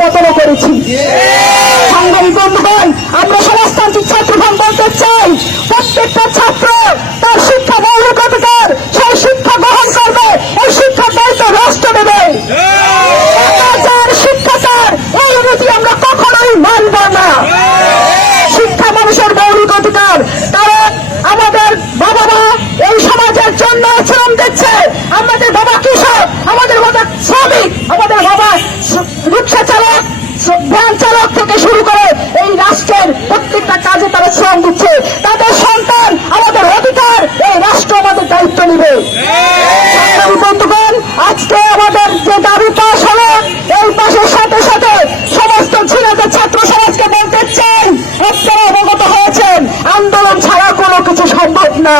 পতন করেছি। আমরা সমাজতান্ত্রিক ছাত্রগণ বলতে চাই। প্রত্যেকটা ছাত্র তার শিক্ষা মৌলিক অধিকার, সেই শিক্ষা গ্রহণ করবে, এই শিক্ষার দায়িত্ব রাষ্ট্র কারণ আমাদের বাবা আমাদের বাবা কৃষক, আমাদের বাবা শ্রমিক, আমাদের বাবা রিক্সা শুরু করে, এই রাষ্ট্রের প্রত্যেকটা কাজে তারা শ্রম দিচ্ছে। তাদের সন্তান আমাদের অধিকার, এই রাষ্ট্র আমাদের দায়িত্ব নেবে। বন্ধুগণ, আজকে আমাদের যে দাবি পাশ হলো, এই পাশের সাথে সাথে সমস্ত ছেলেদের ছাত্র সমাজকে বলতে আপনারা অবগত হয়েছেন, আন্দোলন ছাড়া কোনো কিছু সম্ভব না।